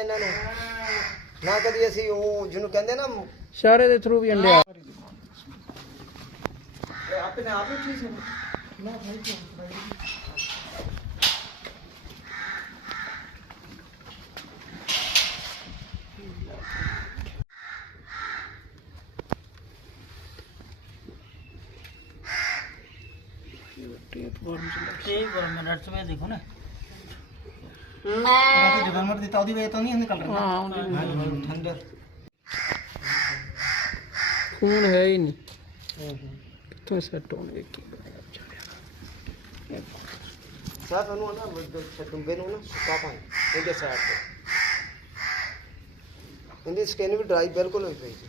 ਇਹਨਾਂ ਨੂੰ, ਨਾ ਕਦੀ ਅਸੀਂ ਉਹ ਜਿਹਨੂੰ ਕਹਿੰਦੇ ਨਾ ਇਸ਼ਾਰੇ ਦੇ ਥਰੂ ਵੀ ਅੰਡੇ ਆਪਣੇ ਆਪ ਹੀ ਠੀਕ ਹੈ ਨਾ ਭਾਈ मिनट में देखो ना डेवलपमेंट देता ओदी वजह तो नहीं निकल रहा हाँ ठंडर खून है ही नहीं कितने सेट होने की साहब अनु ना डुंबे ਨੂੰ ਨਾ ਸੁੱਕਾ ਪਾਣੀ ਇਹਦੇ ਸਾਈਡ ਤੇ ਇਹਦੀ ਸਕਿਨ ਵੀ ਡਰਾਈ ਬਿਲਕੁਲ ਹੋਈ ਪਈ ਸੀ।